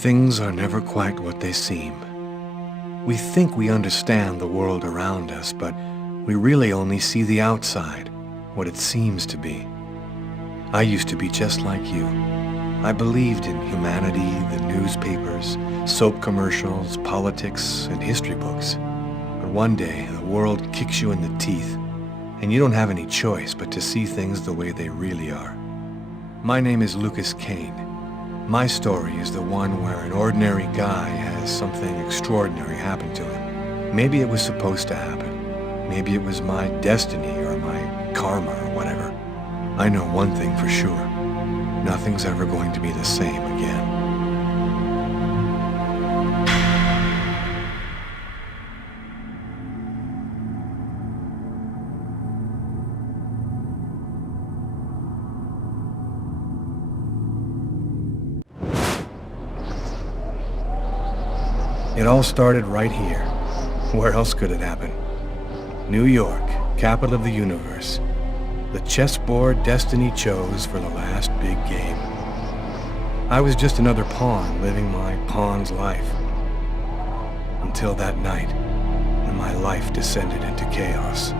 Things are never quite what they seem. We think we understand the world around us, but we really only see the outside, what it seems to be. I used to be just like you. I believed in humanity, the newspapers, soap commercials, politics, and history books. But one day, the world kicks you in the teeth, and you don't have any choice but to see things the way they really are. My name is Lucas Kane. My story is the one where an ordinary guy has something extraordinary happen to him. Maybe it was supposed to happen. Maybe it was my destiny or my karma or whatever. I know one thing for sure. Nothing's ever going to be the same again. It all started right here. Where else could it happen? New York, capital of the universe. The chessboard destiny chose for the last big game. I was just another pawn living my pawn's life. Until that night, when my life descended into chaos.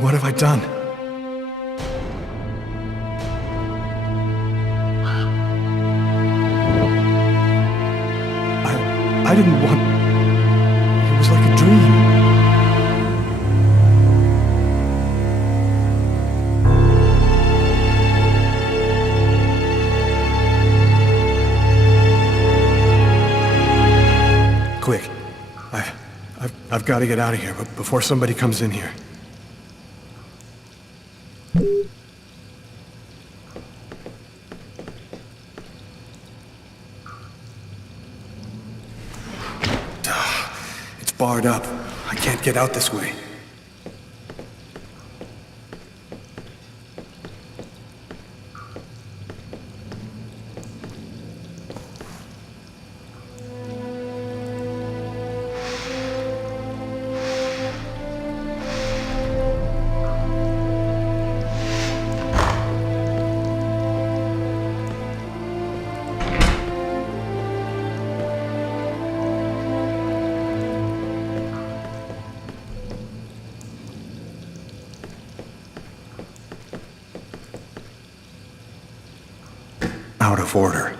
What have I done? I didn't want... It was like a dream. quick. I've got to get out of here, but before somebody comes in here. It's barred up. I can't get out this way. Out of order.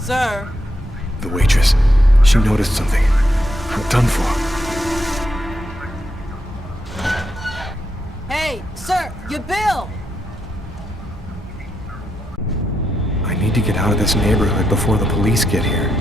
Sir. The waitress. She noticed something. I'm done for. Hey, sir, your bill! I need to get out of this neighborhood before the police get here.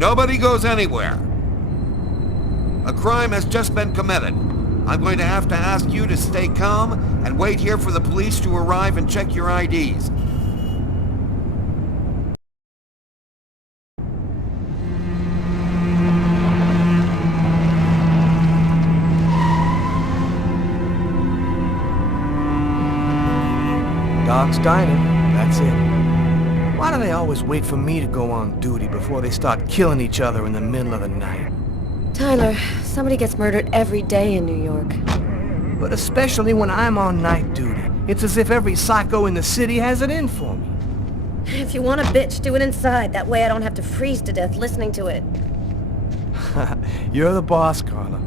Nobody goes anywhere. A crime has just been committed. I'm going to have to ask you to stay calm and wait here for the police to arrive and check your IDs. Doc's Diner, that's it. Why do they always wait for me to go on duty before they start killing each other in the middle of the night? Tyler, somebody gets murdered every day in New York. But especially when I'm on night duty. It's as if every psycho in the city has it in for me. If you want a bitch, do it inside. That way I don't have to freeze to death listening to it. You're the boss, Carla.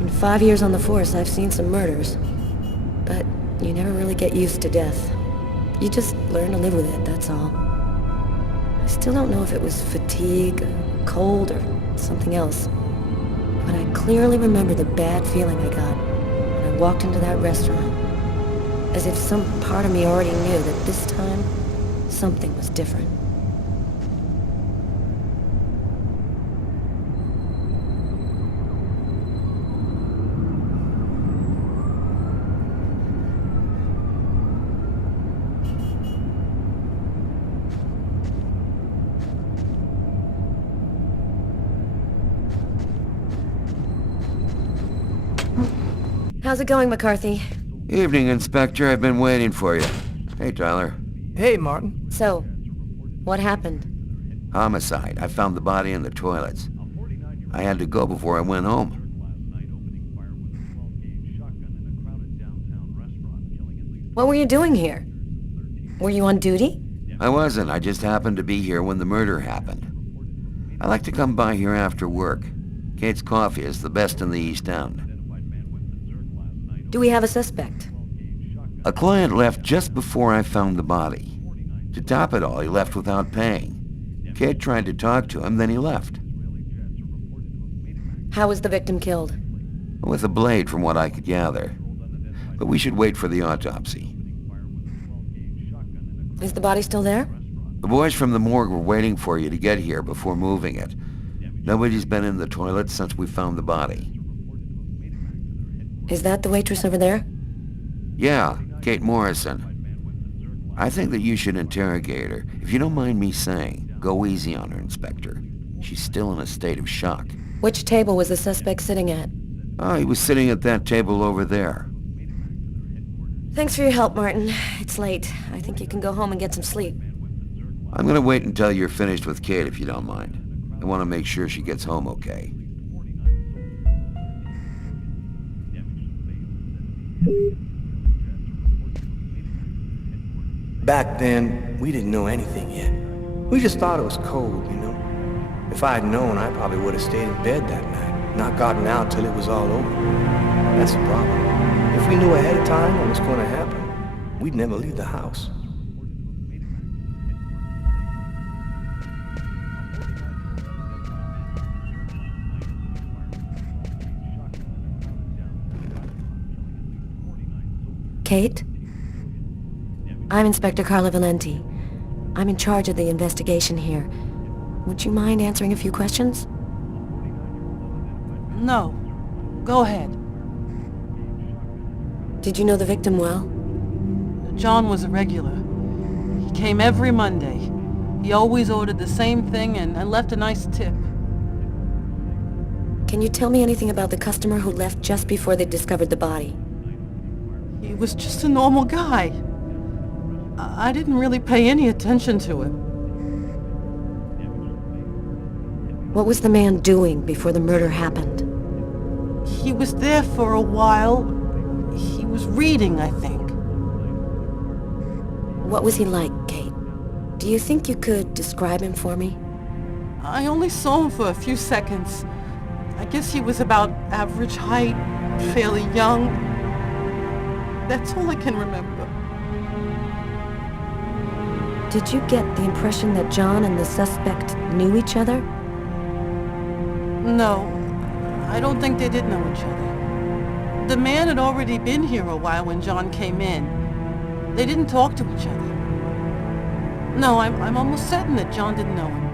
In 5 years on the force, I've seen some murders. But you never really get used to death. You just learn to live with it, that's all. I still don't know if it was fatigue, or cold, or something else. But I clearly remember the bad feeling I got when I walked into that restaurant. As if some part of me already knew that this time, something was different. How's it going, McCarthy? Evening, Inspector. I've been waiting for you. Hey, Tyler. Hey, Martin. So, what happened? Homicide. I found the body in the toilets. I had to go before I went home. What were you doing here? Were you on duty? I wasn't. I just happened to be here when the murder happened. I like to come by here after work. Kate's coffee is the best in the East End. Do we have a suspect? A client left just before I found the body. To top it all, he left without paying. Kate tried to talk to him, then he left. How was the victim killed? With a blade, from what I could gather. But we should wait for the autopsy. Is the body still there? The boys from the morgue were waiting for you to get here before moving it. Nobody's been in the toilet since we found the body. Is that the waitress over there? Yeah, Kate Morrison. I think that you should interrogate her. If you don't mind me saying, go easy on her, Inspector. She's still in a state of shock. Which table was the suspect sitting at? Oh, he was sitting at that table over there. Thanks for your help, Martin. It's late. I think you can go home and get some sleep. I'm gonna wait until you're finished with Kate, if you don't mind. I want to make sure she gets home okay. Back then, we didn't know anything yet. We just thought it was cold, you know? If I had known, I probably would have stayed in bed that night, not gotten out till it was all over. That's the problem. If we knew ahead of time what was going to happen, we'd never leave the house. Kate? I'm Inspector Carla Valenti. I'm in charge of the investigation here. Would you mind answering a few questions? No. Go ahead. Did you know the victim well? John was a regular. He came every Monday. He always ordered the same thing and left a nice tip. Can you tell me anything about the customer who left just before they discovered the body? He was just a normal guy. I didn't really pay any attention to him. What was the man doing before the murder happened? He was there for a while. He was reading, I think. What was he like, Kate? Do you think you could describe him for me? I only saw him for a few seconds. I guess he was about average height, fairly young. That's all I can remember. Did you get the impression that John and the suspect knew each other? No, I don't think they did know each other. The man had already been here a while when John came in. They didn't talk to each other. No, I'm almost certain that John didn't know him.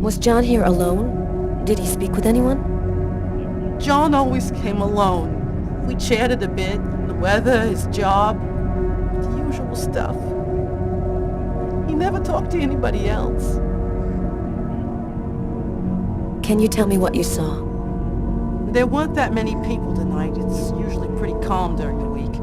Was John here alone? Did he speak with anyone? John always came alone. We chatted a bit, the weather, his job, the usual stuff. He never talked to anybody else. Can you tell me what you saw? There weren't that many people tonight. It's usually pretty calm during the week.